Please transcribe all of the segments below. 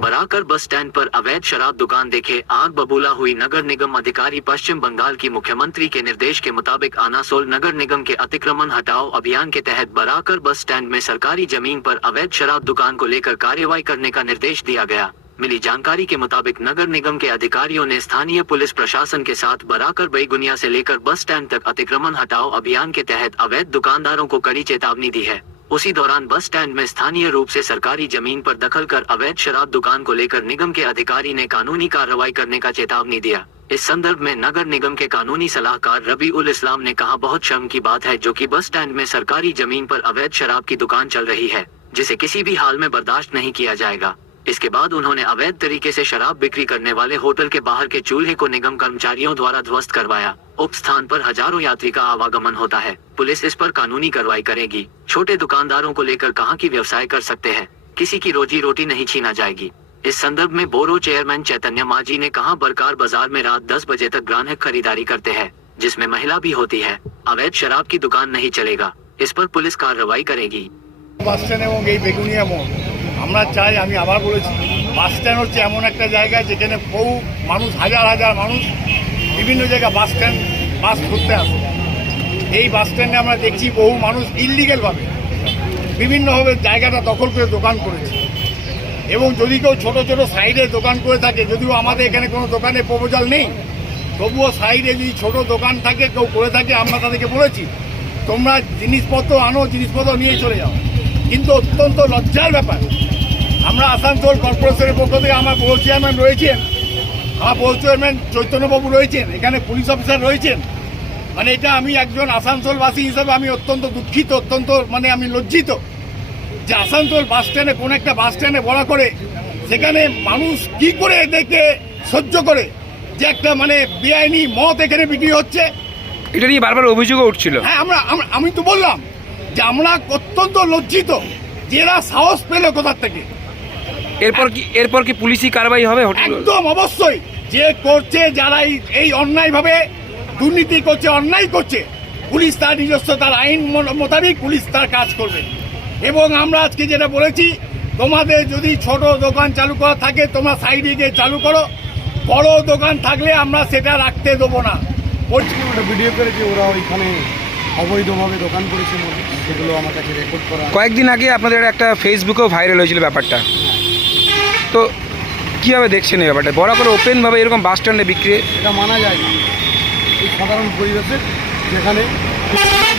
Barakar bus stand पर अवैध शराब दुकान देखे आग बबूला हुई। नगर निगम अधिकारी पश्चिम बंगाल की मुख्यमंत्री के निर्देश के मुताबिक आनासोल नगर निगम के अतिक्रमण हटाओ अभियान के तहत बराकर बस स्टैंड में सरकारी जमीन पर अवैध शराब दुकान को लेकर कार्रवाई करने का निर्देश दिया गया। मिली जानकारी के मुताबिक नगर निगम के अधिकारियों ने स्थानीय पुलिस प्रशासन के साथ बराकर बेगुनिया से लेकर बस स्टैंड तक अतिक्रमण हटाओ अभियान के तहत अवैध दुकानदारों को कड़ी चेतावनी दी है। उसी दौरान बस स्टैंड में स्थानीय रूप से सरकारी जमीन पर दखल कर अवैध शराब दुकान को लेकर निगम के अधिकारी ने कानूनी कार्रवाई करने का चेतावनी दिया। इस संदर्भ में नगर निगम के कानूनी सलाहकार रबी उल इस्लाम ने कहा, बहुत शर्म की बात है जो कि बस स्टैंड में सरकारी जमीन पर अवैध शराब की दुकान चल रही है, जिसे किसी भी हाल में बर्दाश्त नहीं किया जाएगा। इसके बाद उन्होंने अवैध तरीके से शराब बिक्री करने वाले होटल के बाहर के चूल्हे को निगम कर्मचारियों द्वारा ध्वस्त करवाया। उक्त स्थान पर हजारों यात्री का आवागमन होता है। पुलिस इस पर कानूनी कार्रवाई करेगी। छोटे दुकानदारों को लेकर कहा कि व्यवसाय कर सकते हैं, किसी की रोजी रोटी नहीं छीना जाएगी। इस संदर्भ में बोरो चेयरमैन चैतन्य मांझी ने कहा, बरकार बाजार में रात 10 बजे तक ग्राहक खरीदारी करते हैं, जिसमें महिला भी होती है। अवैध शराब की दुकान नहीं चलेगा, इस पर पुलिस कार्रवाई करेगी। বাস স্ট্যান্ড এবং এই বেগুনিয়া মোড় আমরা চাই, আমি আবার বলেছি, বাস স্ট্যান্ড হচ্ছে এমন একটা জায়গা যেখানে বহু মানুষ, হাজার হাজার মানুষ বিভিন্ন জায়গায় বাস স্ট্যান্ড বাস ধরতে আসে। এই বাস স্ট্যান্ডে আমরা দেখছি বহু মানুষ ইললিগেলভাবে বিভিন্নভাবে জায়গাটা দখল করে দোকান করেছে। এবং যদি কেউ ছোটো ছোটো সাইডে দোকান করে থাকে, যদিও আমাদের এখানে কোনো দোকানে প্রপোজাল নেই, তবুও সাইডে যদি ছোটো দোকান থাকে, কেউ করে থাকে, আমরা তাদেরকে বলেছি তোমরা জিনিসপত্র আনো, জিনিসপত্র নিয়ে চলে যাও। কিন্তু অত্যন্ত লজ্জার ব্যাপার, আমরা আসানসোল কর্পোরেশনের পক্ষ থেকে আমার বোর্ড চেয়ারম্যান রয়েছেন, আমার বোর্ড চেয়ারম্যান চৈতন্যবাবু রয়েছেন, এখানে পুলিশ অফিসার রয়েছেন। মানে এটা আমি একজন আসানসোলবাসী হিসাবে আমি অত্যন্ত দুঃখিত, অত্যন্ত আমি লজ্জিত যে আসানসোল বাস স্ট্যান্ডে কোন একটা বাস স্ট্যান্ডে বড় করে সেখানে মানুষ কি করে দেখে সহ্য করে যে একটা বেআইনি মদ এখানে বিক্রি হচ্ছে। এটা নিয়ে বারবার অভিযোগও উঠছিল। হ্যাঁ, আমি তো বললাম যে আমরা অত্যন্ত লজ্জিত যে এরা সাহস পেল কোথার থেকে। এরপর কি পুলিশি কারবাই হবে? একদম অবশ্যই, যে করছে, যারা এই অন্যায়ভাবে দুর্নীতি করছে, অন্যায় করছে, পুলিশ তার নিজস্ব তার আইন মোতাবেক পুলিশ তার কাজ করবে। এবং আমরা আজকে যেটা বলেছি, তোমাদের যদি ছোট দোকান চালু করা থাকে তোমরা সাইডে গিয়ে চালু করো, বড় দোকান থাকলে আমরা সেটা রাখতে দেবো না। ওটা ভিডিও করেছে, ওরা ওইখানে অবৈধভাবে দোকান করেছে, সেগুলো আমার কাছে রেকর্ড করা। কয়েকদিন আগে আপনাদের একটা ফেসবুকেও ভাইরাল হয়েছিল ব্যাপারটা, তো কীভাবে দেখছেন এই ব্যাপারটা? বড় করে ওপেনভাবে এরকম বাস স্ট্যান্ডে বিক্রি, এটা মানা যায় না। এই সাধারণ পরিবেশে যেখানে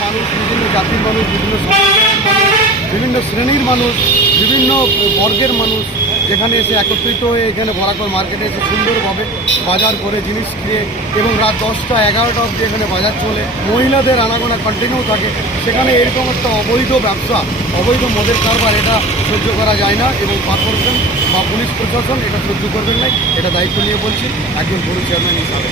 মানুষ, বিভিন্ন জাতির মানুষ, বিভিন্ন সম্প্রদায়ের মানুষ, বিভিন্ন শ্রেণীর মানুষ, বিভিন্ন বর্গের মানুষ যেখানে এসে একত্রিত হয়ে এখানে বরাকর মার্কেটে এসে সুন্দরভাবে বাজার করে জিনিস কিনে, এবং রাত 10টা 11টা অবধি এখানে বাজার চলে, মহিলাদের আনাগোনা কন্টিনিউ থাকে, সেখানে এরকম একটা অবৈধ ব্যবসা, অবৈধ মদের কারবার, এটা সহ্য করা যায় না। এবং কর্পোরেশন বা পুলিশ প্রশাসন এটা সহ্য করবেন না, এটা দায়িত্ব নিয়ে বলছি একজন পুলিশ চেয়ারম্যান হিসাবে।